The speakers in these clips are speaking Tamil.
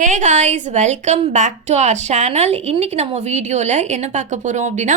Hey guys, welcome back to our channel. இன்றைக்கி நம்ம வீடியோவில் என்ன பார்க்க போகிறோம் அப்படின்னா,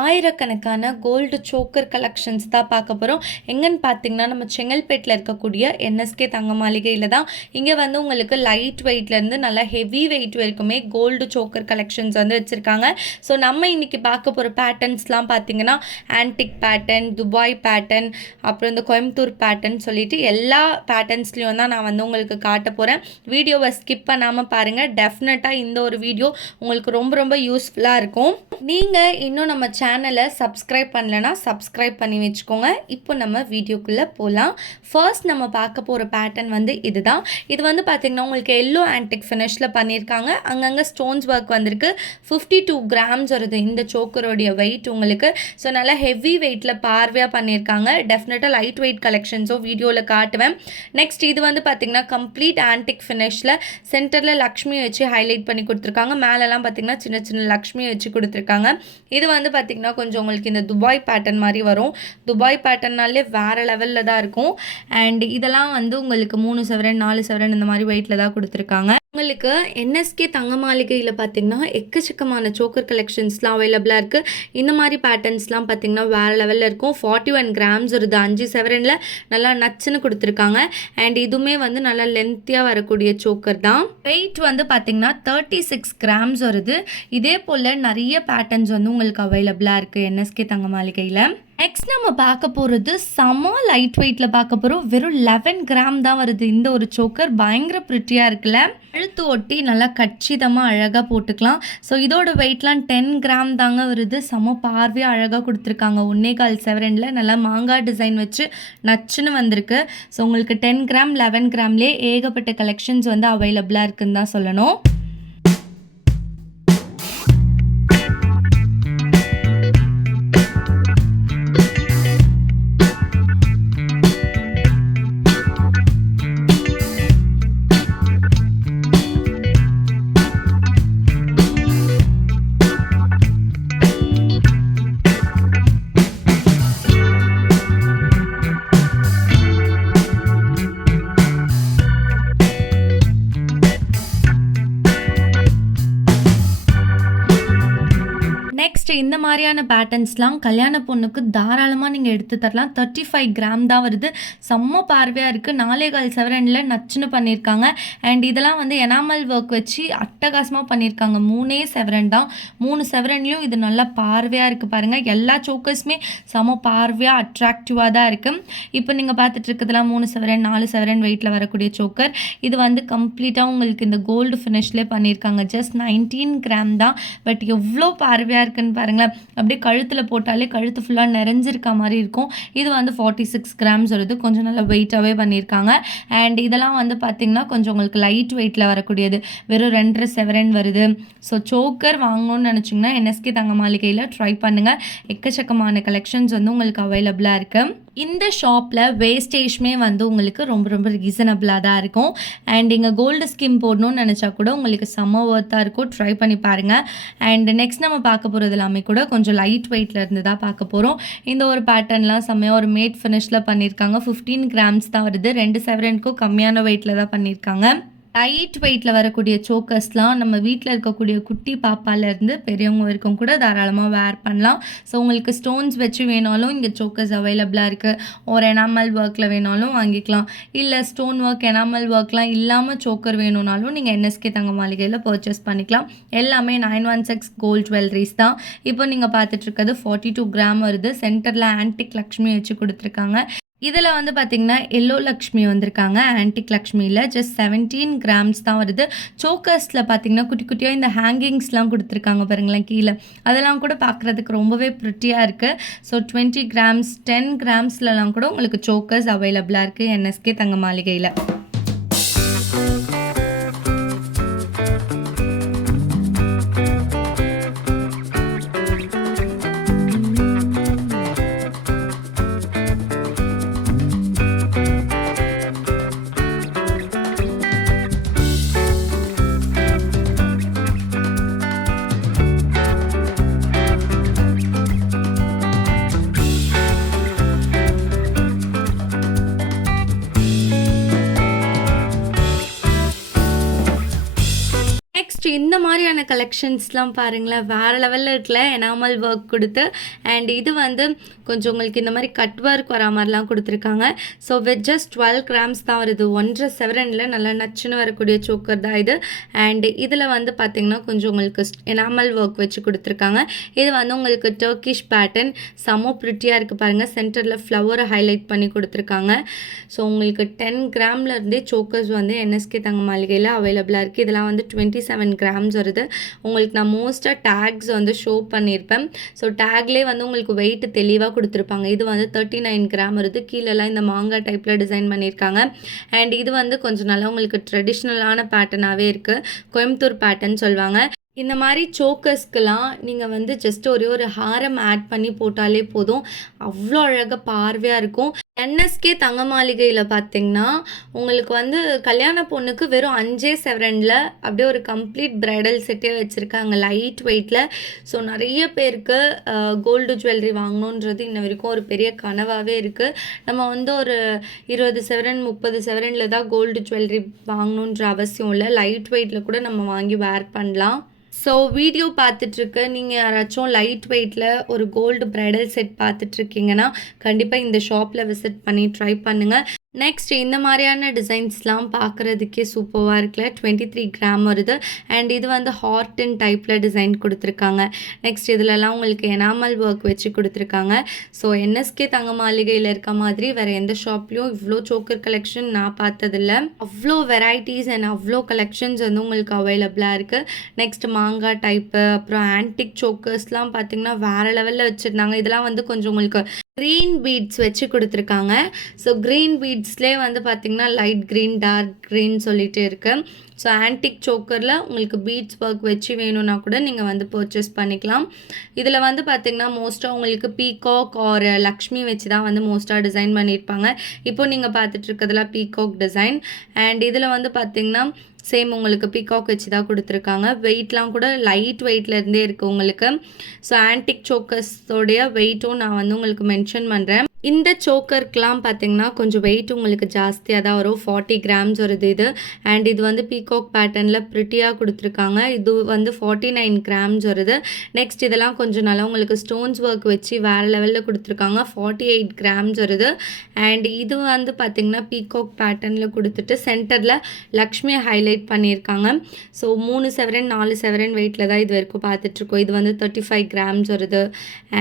ஆயிரக்கணக்கான கோல்டு சோக்கர் கலெக்ஷன்ஸ் தான் பார்க்க போகிறோம். எங்கன்னு பார்த்தீங்கன்னா, நம்ம செங்கல்பேட்டில் இருக்கக்கூடிய என்எஸ்கே தங்க மாளிகையில் தான். இங்கே வந்து உங்களுக்கு லைட் வெயிட்லேருந்து நல்லா ஹெவி வெயிட் வரைக்குமே கோல்டு சோக்கர் கலெக்ஷன்ஸ் வந்து வச்சுருக்காங்க. ஸோ நம்ம இன்றைக்கி பார்க்க போகிற பேட்டர்ன்ஸ்லாம் பார்த்தீங்கன்னா, ஆன்டிக் பேட்டர்ன், துபாய் பேட்டர்ன், அப்புறம் இந்த கோயம்புத்தூர் பேட்டர்ன் சொல்லிட்டு எல்லா பேட்டர்ன்ஸ்லேயும் தான் நான் வந்து உங்களுக்கு காட்ட போகிறேன். வீடியோவை ஸ்கிப் பண்ணாமல் பாருங்கள். டெஃபினட்டாக இந்த ஒரு வீடியோ உங்களுக்கு ரொம்ப ரொம்ப யூஸ்ஃபுல்லாக இருக்கும். நீங்கள் இன்னும் நம்ம சேனலை சப்ஸ்கிரைப் பண்ணலைன்னா சப்ஸ்கிரைப் பண்ணி வச்சுக்கோங்க. இப்போ நம்ம வீடியோக்குள்ளே போகலாம். ஃபர்ஸ்ட் நம்ம பார்க்க போகிற பேட்டர்ன் வந்து இதுதான். இது வந்து பார்த்திங்கன்னா உங்களுக்கு எல்லோ ஆன்டிக் ஃபினிஷில் பண்ணியிருக்காங்க. அங்கங்கே ஸ்டோன்ஸ் ஒர்க் வந்திருக்கு. 52 கிராம்ஸ் வருது இந்த சோக்கரோடைய வெயிட் உங்களுக்கு. ஸோ நல்லா ஹெவி வெயிட்டில் பார்வையாக பண்ணியிருக்காங்க. டெஃபினட்டாக லைட் வெயிட் கலெக்ஷன்ஸும் வீடியோவில் காட்டுவேன். நெக்ஸ்ட் இது வந்து பார்த்திங்கன்னா கம்ப்ளீட் ஆன்டிக் ஃபினிஷில் சென்டரில் லக்ஷ்மி வச்சு ஹைலைட் பண்ணி கொடுத்துருக்காங்க. மேலெல்லாம் பார்த்திங்கன்னா சின்ன சின்ன லக்ஷ்மி வச்சு கொடுத்துருக்காங்க. இது வந்து பார்த்திங்கன்னா கொஞ்சம் உங்களுக்கு இந்த துபாய் பேட்டர்ன் மாதிரி வரும். துபாய் பேட்டர்னாலே வேறு லெவலில் தான் இருக்கும். அண்ட் இதெல்லாம் வந்து உங்களுக்கு 3 சவரன் 4 சவரன் இந்த மாதிரி வெயிட்டில் தான் கொடுத்துருக்காங்க. உங்களுக்கு என்எஸ்கே தங்க மாளிகையில் பார்த்திங்கன்னா எக்கச்சக்கமான சோக்கர் கலெக்ஷன்ஸ்லாம் அவைலபிளாக இருக்குது. இந்த மாதிரி பேட்டர்ன்ஸ்லாம் பார்த்திங்கன்னா வேறு லெவலில் இருக்கும். 41 கிராம்ஸ் வருது. 5 சவரனில் நல்லா நச்சுன்னு கொடுத்துருக்காங்க. அண்ட் இதுவுமே வந்து நல்லா லென்த்தியாக வரக்கூடிய சோக்கர் தான். வெயிட் வந்து பார்த்திங்கன்னா 36 கிராம்ஸ் வருது. இதே போல் நிறைய பேட்டர்ன்ஸ் வந்து உங்களுக்கு அவைலபிளாக இருக்குது என்எஸ்கே தங்க மாளிகையில். நெக்ஸ்ட் நம்ம பார்க்க போகிறது செம லைட் வெயிட்டில் பார்க்க போகிறோம். வெறும் 11 கிராம் தான் வருது இந்த ஒரு சோக்கர். பயங்கர ப்ரிட்டியாக இருக்குல்ல. அழுத்து ஒட்டி நல்லா கச்சிதமாக அழகாக போட்டுக்கலாம். ஸோ இதோட வெயிட்லாம் 10 கிராம் தாங்க வருது. செம பார்வையாக அழகாக கொடுத்துருக்காங்க. 1.25 சவரனில் நல்லா மாங்காய் டிசைன் வச்சு நச்சுன்னு வந்திருக்கு. ஸோ உங்களுக்கு 10 கிராம் 11 கிராம்லேயே ஏகப்பட்ட கலெக்ஷன்ஸ் வந்து அவைலபிளாக இருக்குன்னு தான் சொல்லணும். நெக்ஸ்ட் இந்த மாதிரியான பேட்டர்ன்ஸ்லாம் கல்யாண பொண்ணுக்கு தாராளமாக நீங்கள் எடுத்து தரலாம். 35 கிராம் தான் வருது. செம்ம பார்வையாக இருக்குது. 4.25 சவரனில் நச்சுன்னு பண்ணியிருக்காங்க. அண்ட் இதெல்லாம் வந்து எனாமல் ஒர்க் வச்சு அட்டகாசமாக பண்ணியிருக்காங்க. 3 சவரன் தான். 3 சவரன்லையும் இது நல்லா பார்வையாக இருக்குது பாருங்கள். எல்லா சோக்கர்ஸுமே செம்ம பார்வையாக அட்ராக்டிவாக தான் இருக்குது. இப்போ நீங்கள் பார்த்துட்டு இருக்கிறதுலாம் 3 சவரன் 4 சவரன் வெயிட்டில் வரக்கூடிய சோக்கர். இது வந்து கம்ப்ளீட்டாக உங்களுக்கு இந்த கோல்டு ஃபினிஷ்லேயே பண்ணியிருக்காங்க. ஜஸ்ட் 19 கிராம் தான். பட் எவ்வளோ பார்வையாக இருக்குன்னு பாருங்களேன். அப்படியே கழுத்தில் போட்டாலே கழுத்து ஃபுல்லாக நிறைஞ்சிருக்க மாதிரி இருக்கும். இது வந்து 46 கிராம்ஸ் வருது. கொஞ்சம் நல்லா வெயிட்டாகவே பண்ணியிருக்காங்க. அண்ட் இதெல்லாம் வந்து பார்த்திங்கன்னா கொஞ்சம் உங்களுக்கு லைட் வெயிட்டில் வரக்கூடியது. வெறும் 2.5 சவரன் வருது. ஸோ சோக்கர் வாங்கணும்னு நினச்சிங்கன்னா என்எஸ்கே தங்க மாளிகையில் ட்ரை பண்ணுங்கள். எக்கச்சக்கமான கலெக்ஷன்ஸ் வந்து உங்களுக்கு அவைலபிளாக இருக்குது. இந்த ஷாப்பில் வேஸ்டேஜ்மே வந்து உங்களுக்கு ரொம்ப ரொம்ப ரீசனபிளாக தான் இருக்கும். அண்ட் இங்கே கோல்டு ஸ்கீம் போடணும்னு நினச்சா கூட உங்களுக்கு செம்ம ஒர்த்தாக இருக்கும். ட்ரை பண்ணி பாருங்கள். அண்ட் நெக்ஸ்ட் நம்ம பார்க்க போகிறது எல்லாமே கூட கொஞ்சம் லைட் வெயிட்டில் இருந்து தான் பார்க்க போகிறோம். இந்த ஒரு பேட்டர்ன்லாம் செம்மையாக ஒரு மேட் ஃபினிஷில் பண்ணியிருக்காங்க. 15 கிராம்ஸ் தான் வருது. 2 சவரனுக்கும் கம்மியான வெயிட்டில் தான் பண்ணியிருக்காங்க. லைட் வெயிட்டில் வரக்கூடிய சோக்கர்ஸ்லாம் நம்ம வீட்டில் இருக்கக்கூடிய குட்டி பாப்பாலேருந்து பெரியவங்க வரைக்கும் கூட தாராளமாக வேர் பண்ணலாம். ஸோ உங்களுக்கு ஸ்டோன்ஸ் வச்சு வேணாலும் இங்கே சோக்கர்ஸ் அவைலபிளாக இருக்குது. ஒரு எனாமல் ஒர்க்கில் வேணாலும் வாங்கிக்கலாம். இல்லை ஸ்டோன் ஒர்க் எனாமல் ஒர்க்லாம் இல்லாமல் சோக்கர் வேணும்னாலும் நீங்கள் என்எஸ்கே தங்க மாளிகையில் பர்ச்சேஸ் பண்ணிக்கலாம். எல்லாமே 916 கோல்ட் ஜுவல்லரிஸ் தான். இப்போ நீங்கள் பார்த்துட்டு இருக்கிறது 42 கிராம் வருது. சென்டரில் ஆன்டிக் லக்ஷ்மி வச்சு கொடுத்துருக்காங்க. இதில் வந்து பார்த்திங்கன்னா எல்லோ லக்ஷ்மி வந்திருக்காங்க. ஆன்டிக் லக்ஷ்மியில் ஜஸ்ட் 17 கிராம்ஸ் தான் வருது. சோக்கர்ஸில் பார்த்திங்கன்னா குட்டி குட்டியாக இந்த ஹேங்கிங்ஸ்லாம் கொடுத்துருக்காங்க பாருங்களேன் கீழே. அதெல்லாம் கூட பார்க்குறதுக்கு ரொம்பவே ப்ரிட்டியாக இருக்குது. ஸோ 20 கிராம்ஸ் 10 கிராம்ஸ்லலாம் கூட உங்களுக்கு சோக்கர்ஸ் அவைலபிளாக இருக்குது என்எஸ்கே தங்க மாளிகையில். நெக்ஸ்ட் இந்த மாதிரியான கலெக்ஷன்ஸ்லாம் பாருங்களேன், வேறு லெவலில் இருக்குல்ல, எனாமல் ஒர்க் கொடுத்து. அண்ட் இது வந்து கொஞ்சம் உங்களுக்கு இந்த மாதிரி கட் ஒர்க் வரா மாதிரிலாம் கொடுத்துருக்காங்க. ஸோ வித் ஜஸ்ட் 12 கிராம்ஸ் தான் வருது. 1.5 செவரனில் நல்லா நச்சுன்னு வரக்கூடிய சோக்கர் தான் இது. அண்ட் இதில் வந்து பார்த்திங்கன்னா கொஞ்சம் உங்களுக்கு எனாமல் ஒர்க் வச்சு கொடுத்துருக்காங்க. இது வந்து உங்களுக்கு டர்க்கிஷ் பேட்டர்ன், செம்ம ப்ரிட்டியாக இருக்குது பாருங்கள். சென்டரில் ஃப்ளவரை ஹைலைட் பண்ணி கொடுத்துருக்காங்க. ஸோ உங்களுக்கு 10 கிராம்லேருந்தே சோக்கர்ஸ் வந்து என்எஸ்கே தங்க மாளிகையில் அவைலபிளாக இருக்குது. இதெல்லாம் வந்து 27 கிராம்ஸ் வருது. உங்களுக்கு நான் மோஸ்ட்டாக டேக்ஸ் வந்து ஷோ பண்ணியிருப்பேன். ஸோ டேக்லேயே வந்து உங்களுக்கு வெயிட் தெளிவாக கொடுத்துருப்பாங்க. இது வந்து 39 கிராம் வருது. கீழெல்லாம் இந்த மாங்காய் டைப்பில் டிசைன் பண்ணியிருக்காங்க. அண்ட் இது வந்து கொஞ்சம் நல்லா உங்களுக்கு ட்ரெடிஷ்னலான பேட்டர்னாகவே இருக்குது. கோயம்புத்தூர் பேட்டர்ன் சொல்லுவாங்க. இந்த மாதிரி சோக்கர்ஸ்க்கெலாம் நீங்கள் வந்து ஜஸ்ட் ஒரே ஒரு ஹாரம் ஆட் பண்ணி போட்டாலே போதும், அவ்வளோ அழகாக பார்வையாக இருக்கும். என்எஸ்கே தங்க மாளிகையில் பார்த்தீங்கன்னா உங்களுக்கு வந்து கல்யாண பொண்ணுக்கு வெறும் 5 செவரனில் அப்படியே ஒரு கம்ப்ளீட் பிரைடல் செட்டே வச்சுருக்காங்க லைட் வெயிட்டில். ஸோ நிறைய பேருக்கு கோல்டு ஜுவல்லரி வாங்கணுன்றது இன்ன வரைக்கும் ஒரு பெரிய கனவாகவே இருக்குது. நம்ம வந்து ஒரு 20 செவரன் 30 செவரனில் தான் கோல்டு ஜுவல்லரி வாங்கணுன்ற அவசியம் இல்லை. லைட் வெயிட்டில் கூட நம்ம வாங்கி வேர் பண்ணலாம். ஸோ வீடியோ பார்த்துட்ருக்கு நீங்கள் யாராச்சும் லைட் வெயிட்டில் ஒரு கோல்டு பிரைடல் செட் பார்த்துட்ருக்கீங்கன்னா கண்டிப்பாக இந்த ஷாப்பில் விசிட் பண்ணி ட்ரை பண்ணுங்கள். நெக்ஸ்ட் இந்த மாதிரியான டிசைன்ஸ்லாம் பார்க்குறதுக்கே சூப்பராக இருக்குல்ல. 23 கிராம் வருது. அண்ட் இது வந்து ஹார்ட் அண்ட் டைப்பில் டிசைன் கொடுத்துருக்காங்க. நெக்ஸ்ட் இதிலலாம் உங்களுக்கு எனாமல் ஒர்க் வச்சு கொடுத்துருக்காங்க. ஸோ என்எஸ்கே தங்க மாளிகையில் இருக்க மாதிரி வேறு எந்த ஷாப்லேயும் இவ்வளோ சோக்கர் கலெக்ஷன் நான் பார்த்ததில்ல. அவ்வளோ வெரைட்டிஸ் அண்ட் அவ்வளோ கலெக்ஷன்ஸ் வந்து உங்களுக்கு அவைலபிளாக இருக்குது. நெக்ஸ்ட் மாங்காய் டைப்பு, அப்புறம் ஆன்டிக் சோக்கர்ஸ்லாம் பார்த்திங்கன்னா வேறு லெவலில் வச்சுருந்தாங்க. இதெல்லாம் வந்து கொஞ்சம் உங்களுக்கு க்ரீன் பீட்ஸ் வச்சு கொடுத்துருக்காங்க. ஸோ க்ரீன் பீட்ஸ்லேயே வந்து பார்த்திங்கன்னா லைட் க்ரீன், டார்க் க்ரீன் சொல்லிட்டு இருக்குது. ஸோ ஆன்டிக் சோக்கரில் உங்களுக்கு பீட்ஸ் ஒர்க் வச்சு வேணும்னா கூட நீங்கள் வந்து பர்ச்சேஸ் பண்ணிக்கலாம். இதில் வந்து பார்த்திங்கன்னா மோஸ்ட்டாக உங்களுக்கு பீகாக் ஆர் லக்ஷ்மி வச்சு தான் வந்து மோஸ்ட்டாக டிசைன் பண்ணியிருப்பாங்க. இப்போ நீங்கள் பார்த்துட்ருக்கிறதுலாம் பீகாக் டிசைன். அண்ட் இதில் வந்து பார்த்திங்கன்னா சேம் உங்களுக்கு பீகாக் வச்சு தான் கொடுத்துருக்காங்க. வெயிட்லாம் கூட லைட் வெயிட்லேருந்தே இருக்குது உங்களுக்கு. ஸோ ஆன்டிக் சோக்கர்ஸோடைய வெயிட்டும் நான் வந்து உங்களுக்கு மென்ஷன் பண்ணுறேன். இந்த சோக்கர்க்கெலாம் பார்த்திங்கன்னா கொஞ்சம் வெயிட் உங்களுக்கு ஜாஸ்தியாக தான் வரும். 40 கிராம்ஸ் வருது இது. அண்ட் இது வந்து பீகாக் பேட்டர்னில் ப்ரிட்டியாக கொடுத்துருக்காங்க. இது வந்து 49 கிராம்ஸ் வருது. நெக்ஸ்ட் இதெல்லாம் கொஞ்சம் நல்லா உங்களுக்கு ஸ்டோன்ஸ் ஒர்க் வச்சு வேறு லெவலில் கொடுத்துருக்காங்க. 48 கிராம்ஸ் வருது. அண்ட் இது வந்து பார்த்திங்கன்னா பீகாக் பேட்டர்னில் கொடுத்துட்டு சென்டரில் லக்ஷ்மியை ஹைலைட் பண்ணியிருக்காங்க. ஸோ 3 செவரன் 4 செவரன் வெயிட்டில் தான் இது வரைக்கும் பார்த்துட்ருக்கோம். இது வந்து 35 கிராம்ஸ் வருது.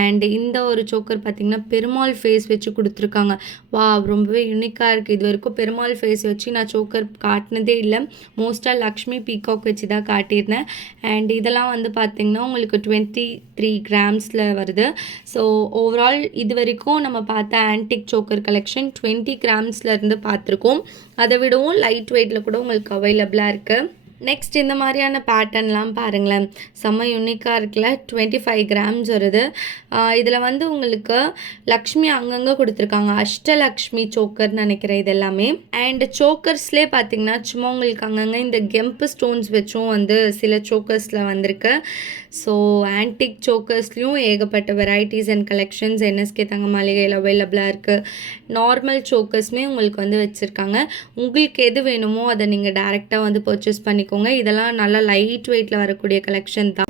அண்ட் இந்த ஒரு சோக்கர் பார்த்திங்கன்னா பெருமாள் ஃபேஸ் வச்சு கொடுத்துருக்காங்க. வா, ரொம்பவே யூனிக்காக இருக்குது. இது வரைக்கும் பெருமாள் ஃபேஸ் வச்சு நான் சோக்கர் காட்டினதே இல்லை. மோஸ்ட்டாக லக்ஷ்மி பீகாக் வச்சு தான் காட்டியிருந்தேன். அண்ட் இதெல்லாம் வந்து பார்த்திங்கன்னா உங்களுக்கு 23 கிராம்ஸில் வருது. ஸோ ஓவரால் இது வரைக்கும் நம்ம பார்த்த ஆன்டிக் சோக்கர் கலெக்ஷன் 20 கிராம்ஸ்லேருந்து பார்த்துருக்கோம். அதை விடவும் லைட் வெயிட்டில் கூட உங்களுக்கு அவைலபிளாக இருக்குது. நெக்ஸ்ட் இந்த மாதிரியான பேட்டர்ன்லாம் பாருங்களேன், செம்ம யூனிக்காக இருக்குல்ல. 25 கிராம்ஸ் வருது. இதில் வந்து உங்களுக்கு லக்ஷ்மி அங்கங்கே கொடுத்துருக்காங்க. அஷ்டலக்ஷ்மி சோக்கர்னு நினைக்கிறேன் இது எல்லாமே. அண்ட் சோக்கர்ஸ்லேயே பார்த்திங்கன்னா சும்மா உங்களுக்கு அங்கங்கே இந்த கெம்பு ஸ்டோன்ஸ் வச்சும் வந்து சில சோக்கர்ஸில் வந்திருக்கு. ஸோ ஆன்டிக் சோக்கர்ஸ்லேயும் ஏகப்பட்ட வெரைட்டிஸ் அண்ட் கலெக்ஷன்ஸ் என்எஸ்கே தங்க மாளிகையில் அவைலபிளாக இருக்குது. நார்மல் சோக்கர்ஸுமே உங்களுக்கு வந்து வச்சுருக்காங்க. உங்களுக்கு எது வேணுமோ அதை நீங்கள் டேரெக்டாக வந்து பர்ச்சேஸ் பண்ணிக்கோங்க. இதெல்லாம் நல்லா லைட் வெயிட்டில் வரக்கூடிய கலெக்ஷன் தான்.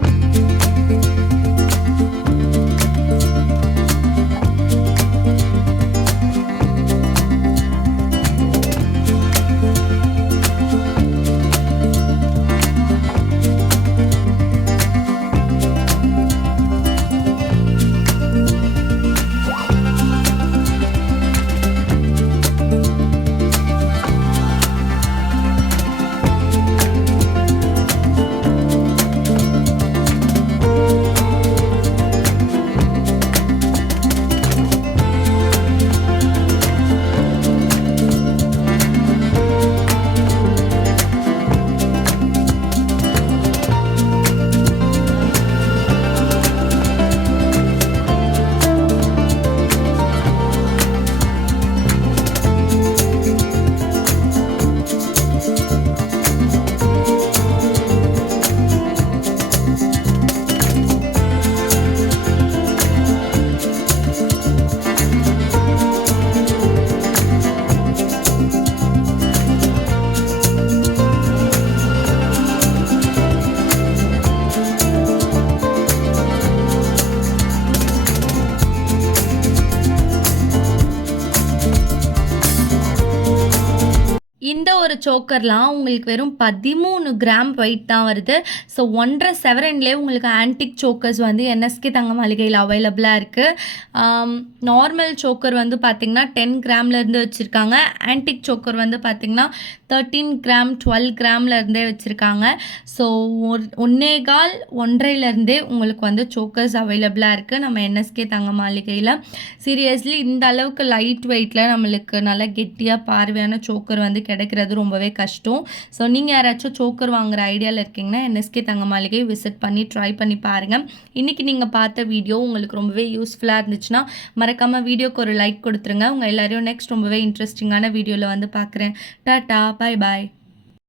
ஒரு சோக்கர்லாம் உங்களுக்கு வெறும் 13 கிராம் வெயிட் தான் வருது. ஸோ 1.5 செவரன்லேயே உங்களுக்கு ஆன்டிக் சோக்கர்ஸ் வந்து என்எஸ்கே தங்க மாளிகையில் அவைலபிளாக இருக்குது. நார்மல் சோக்கர் வந்து பார்த்திங்கன்னா 10 கிராம்லேருந்து வச்சுருக்காங்க. ஆன்டிக் சோக்கர் வந்து பார்த்திங்கன்னா 13 கிராம் 12 கிராம்லேருந்தே வச்சுருக்காங்க. ஸோ 1.25 உங்களுக்கு வந்து சோக்கர்ஸ் அவைலபிளாக இருக்குது நம்ம என்எஸ்கே தங்க மாளிகையில். சீரியஸ்லி இந்த அளவுக்கு லைட் வெயிட்டில் நம்மளுக்கு நல்லா கெட்டியாக பார்வையான சோக்கர் வந்து கிடைக்கிறது ரொம்பவே கஷ்டம். ஸோ நீங்கள் யாராச்சும் சோக்கர் வாங்குகிற ஐடியாவில் இருக்கீங்கன்னா என்எஸ்கே தங்க மாளிகை விசிட் பண்ணி ட்ரை பண்ணி பாருங்கள். இன்றைக்கி நீங்கள் பார்த்த வீடியோ உங்களுக்கு ரொம்பவே யூஸ்ஃபுல்லாக இருந்துச்சுன்னா மறக்காமல் வீடியோக்கு ஒரு லைக் கொடுத்துருங்க. உங்கள் எல்லாரையும் நெக்ஸ்ட் ரொம்பவே இன்ட்ரெஸ்டிங்கான வீடியோவில் வந்து பார்க்குறேன். டாட்டா, பாய் பாய்.